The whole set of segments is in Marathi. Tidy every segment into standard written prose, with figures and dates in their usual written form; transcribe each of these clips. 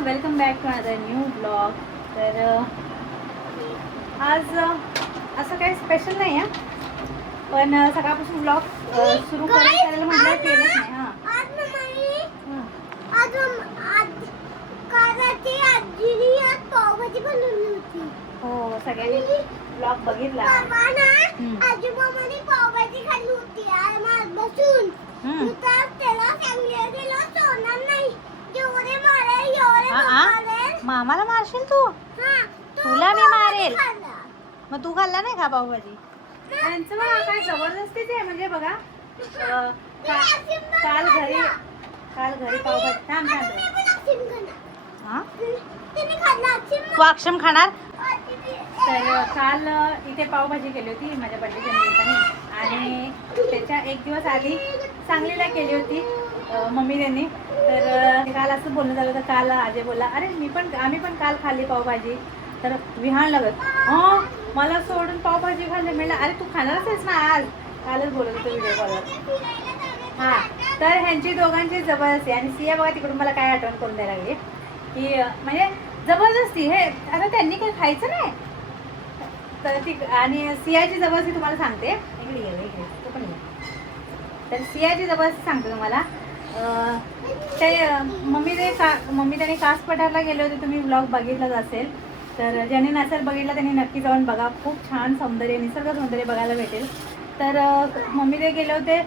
Guys, welcome back to another new blog. तर आज असं काही स्पेशल नाही आहे, पण सकाळपासून ब्लॉग सुरू करायला म्हटलं केलंच नाही. हां हो, सगळ्यांनी ब्लॉग बघितला. मामाला मारशील तू? तुला मी मारेल. मग तू खाल्ला नाही का पावभाजी? त्यांचं बघा काय जबरदस्तीच आहे. म्हणजे बघा, काल घरी पावभाजी. थांब तू अक्षम खाणार. तर काल इथे पावभाजी केली होती माझ्या बर्थडेच्या निमित्ताने, आणि त्याच्या एक दिवस आधी सांगलीला केली होती मम्मी त्यांनी. तर काल असं बोलणं झालं होतं. काल अजय बोलला, अरे आम्ही पण काल खाल्ली पावभाजी. तर विहान लागत, मला सोडून पावभाजी खाल्ली. म्हणलं अरे तू खाणारच आहेस ना आज. कालच बोलत होतो व्हिडिओ कॉलवर. हां, तर ह्यांची दोघांची जबरदस्ती. आणि सिया बघा तिकडून मला काय आठवण करून द्यायला लागली की म्हणजे जबरदस्ती. हे आता त्यांनी काही खायचं नाही तर ती. आणि सियाची जबरदस्ती तुम्हाला सांगते. इकडे तो पण ये. तर सियाची जबरदस्ती सांगते तुम्हाला. ते मम्मी त्याने कास पठारला गेले होते. तुम्ही ब्लॉग बघितलाच असेल. तर ज्याने नसेल बघितला त्यांनी नक्की जाऊन बघा. खूप छान सौंदर्य, निसर्ग सौंदर्य बघायला भेटेल. तर मम्मी ते गेले होते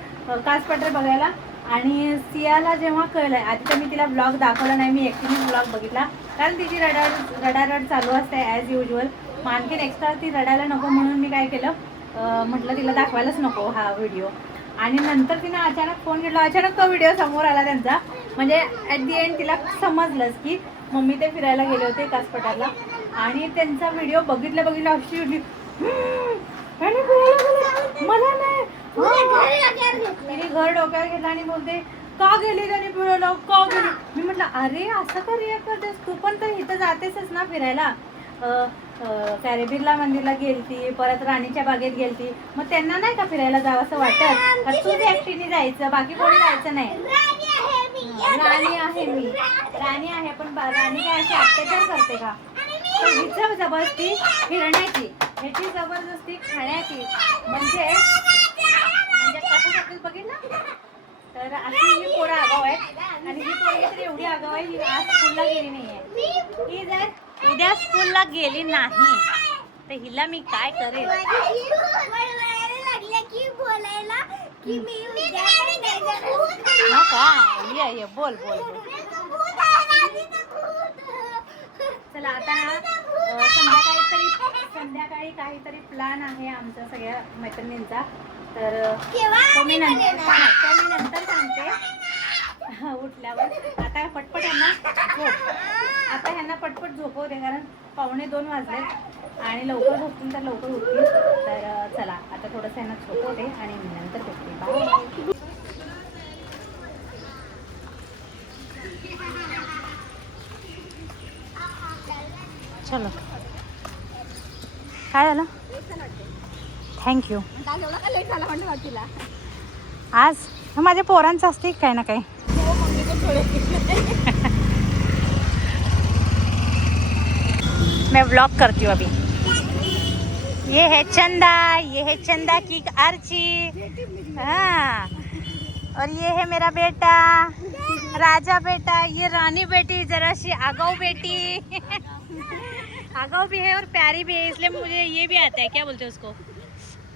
कास पठार बघायला. आणि सियाला जेव्हा कळलं, आधी तर मी तिला ब्लॉग दाखवला नाही, मी एकटीने ब्लॉग बघितला. कारण तिची रडारड चालू असते ॲज युजल. मग आणखीन एक्स्ट्रा ती रडायला नको म्हणून मी काय केलं, म्हटलं तिला दाखवायलाच नको हा व्हिडिओ. आणि नंतर तिनं अचानक फोन घेतला. अचानक तो व्हिडिओ समोर आला त्यांचा. म्हणजे ॲट दी एंड तिला समजलंच की मम्मी ते फिरायला गेले होते कास पठारला. आणि त्यांचा व्हिडिओ बघितल्या अशी होती, मला नाही. तिने घर डोक्यावर घेतला आणि बोलते, का गेली त्याने फिरायला, का गेली. मी म्हटलं अरे असं का रिॲक्ट करतेस, तू पण तर इथं जातेसच ना फिरायला. बिर्ला मंदिरला गेलती, परत राणीच्या बागेत गेलती. मग त्यांना नाही का फिरायला जावं असं वाटत? तर तूच एकटीने जायचं, बाकी कोणी जायचं नाही. राणी आहे मी, राणी आहे. पण राणी काय अशी अत्याचार करते का? तर हिचं जबरदस्ती फिरण्याची, ह्याची जबरदस्ती खाण्याची. म्हणजे कसं करतेस बघितलं. तर अशी ही पोरं आगाव आहेत. आणि ही पोरगी तर एवढी आगाव आहे, ही आज स्कूलला गेली नाहीये. ही जर उद्या स्कूलला गेली नाही तर हिला मी काय करेल. ये बोल. चला आता संध्याकाळी काहीतरी प्लॅन आहे आमचा सगळ्या मैत्रिणींचा. तर तो मी नंतर सांगते उठल्यावर. आता पटपट ह्यांना पटपट झोपवते, कारण 1:45 वाजलेत आणि लवकर झोपतील तर लवकर उठतील. तर चला आता थोडंसं ह्यांना झोपवते आणि नंतर झोपते. बाय. चलो, काय झालं? थँक्यू. आज माझ्या पोरांचं असते काय ना काही. मैं ब्लॉग करती हूँ अभी. ये है चंदा की आर्ची. हाँ, और ये है मेरा बेटा राजा बेटा. ये रानी बेटी, जरा सी आगाऊ बेटी. आगाऊ भी है और प्यारी भी है. इसलिए मुझे ये भी आता है, क्या बोलते हैं उसको,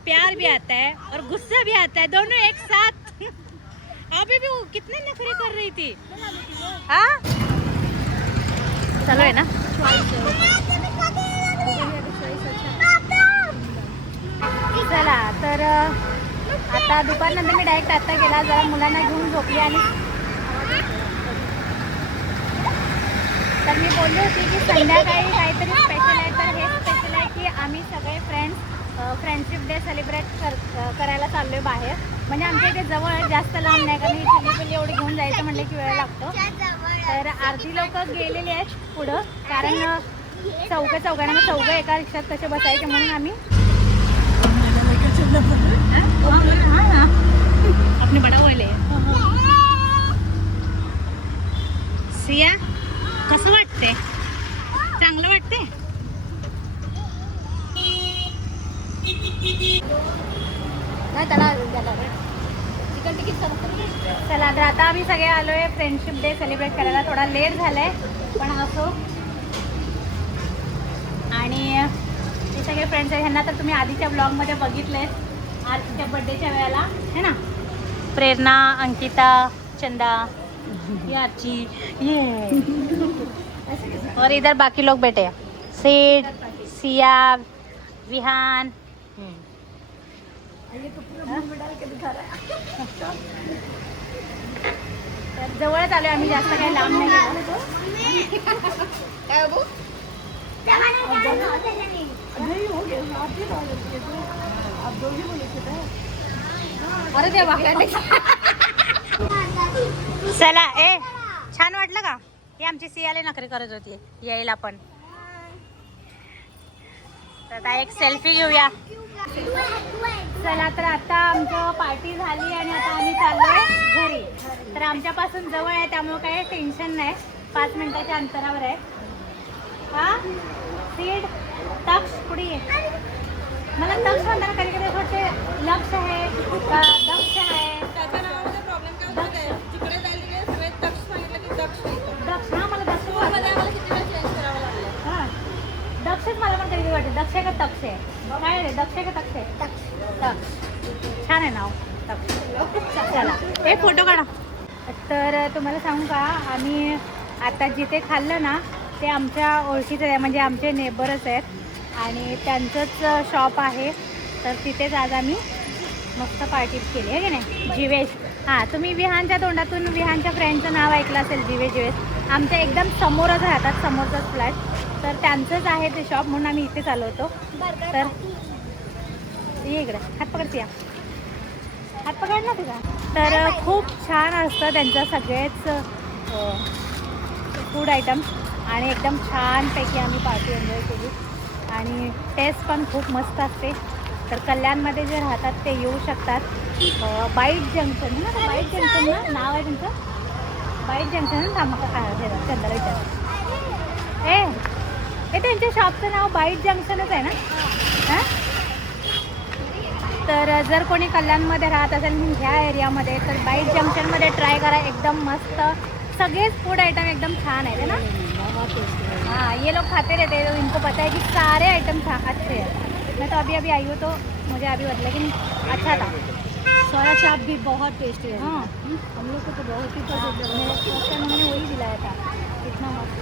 प्यार भी आता है और गुस्सा भी आता है, दोनों एक साथ. अभी भी वो कितने नखरे कर रही थी. हाँ चलो है ना. चला तर आता दुपारनंतर मी डायरेक्ट आता गेला, जरा मुलांना घेऊन झोपली. आणि तर मी बोलली होती की संध्याकाळी काहीतरी स्पेशल आहे. तर हे स्पेशल आहे की आम्ही सगळे फ्रेंडशिप डे सेलिब्रेट करायला चाललो आहे बाहेर. म्हणजे आमच्या इथे जवळ आहे, जास्त लांब नाही. कारण ही चिल्ली एवढी घेऊन जायचं म्हणलं की वेळ लागतो. तर अर्धी लोक गेलेली आहेत पुढं, कारण चौघं एका रिक्षात कसे बसायचे म्हणून आम्ही. अपने बड़ा ओले सिया कसं वाटते? चांगलं वाटते? चला तर आता आम्ही सगळे आलोय फ्रेंडशिप डे सेलिब्रेट करायला. थोडा लेट झालाय पण असो. आणि हे सगळे फ्रेंड्स आहेत, ह्यांना तर तुम्ही आधीच्या ब्लॉगमध्ये बघितले आजच्या बर्थडेच्या वेळेला है ना. प्रेरणा, अंकिता, चंदा, याची ये और इधर बाकी लोग बैठे हैं. सेठ, सिया, विहान. तर जवळच आलोय आम्ही, जास्त काही लांब नाही गेलो. अरे देवा. चला ए छान वाटलं का? ही आमची सियाले नखरी करत होती यायला पण. तर आता एक सेल्फी घेऊया. चला तर आता आमचं पार्टी झाली आणि आता आम्ही चाललोय घरी. तर आमच्यापासून जवळ आहे त्यामुळे काही टेन्शन नाही, 5 मिनिटाच्या अंतरावर आहे. हा सीड तक्ष पुढे आहे. मला तक्ष म्हणताना कधी कधी वाटते लक्ष आहे का दक्ष आहे. त्याच्या नावाचा प्रॉब्लेम काय होतो? तिकडे जायला सगळे दक्ष सांगितलं की दक्ष दक्ष. हा मला दक्ष मध्ये आम्हाला किती वेळा चेंज करावं लागलं. हा दक्षच मला पण कधी वाटते. दक्ष आहे का तक्ष आहे? काय रे दक्ष आहे का तक्ष आहे? तक्ष. छान आहे नाव तक्ष. चला हे फोटो काढा. तर तुम्हाला सांगू का, आम्ही आता जिथे खाल्लं ना ते आमच्या ओळखीचं आहे, म्हणजे आमचे नेबरच आहेत आणि त्यांचंच शॉप आहे. तर तिथेच आज आम्ही मस्त पार्टी केली आहे की नाही. जिवेश. हां तुम्ही विहानच्या तोंडातून विहानच्या फ्रेंडचं नाव ऐकलं असेल, जिवेश. आमच्या एकदम समोरच राहतात, समोरचाच फ्लॅट. तर त्यांचंच आहे ते शॉप म्हणून आम्ही इथेच आलो होतो. तर ये इकडे हात पकडते, हात पकड ना तुझा. तर खूप छान असतं त्यांचं सगळेच फूड आयटम आणि एकदम छानपैकी आम्ही पार्टी एन्जॉय केली आणि टेस्ट पण खूप मस्त असते. तर कल्याणमध्ये जे राहतात ते येऊ शकतात. बाईट जंक्शन ना, बाईट जंक्शन ना नाव आहे त्यांचं. बाईट जंक्शन चंद्रा विचार. ए त्यांच्या शॉपचं नाव बाईट जंक्शनच आहे ना. हां तर जर कोणी कल्याणमध्ये राहत असेल ह्या एरियामध्ये तर बाईट जंक्शनमध्ये ट्राय करा. एकदम मस्त सगळेच फूड आइटम एकदम छान है ना. हाँ ये लोग खाते रहते हैं, तो इनको पता है कि सारे आइटम अच्छे हैं. मैं तो अभी आई हूँ तो मुझे अभी बता, लेकिन अच्छा था. सोया चाप भी बहुत टेस्टी है. हाँ हम लोग को तो बहुत ही पसंद है. मैंने वही दिलाया था, इतना मस्त.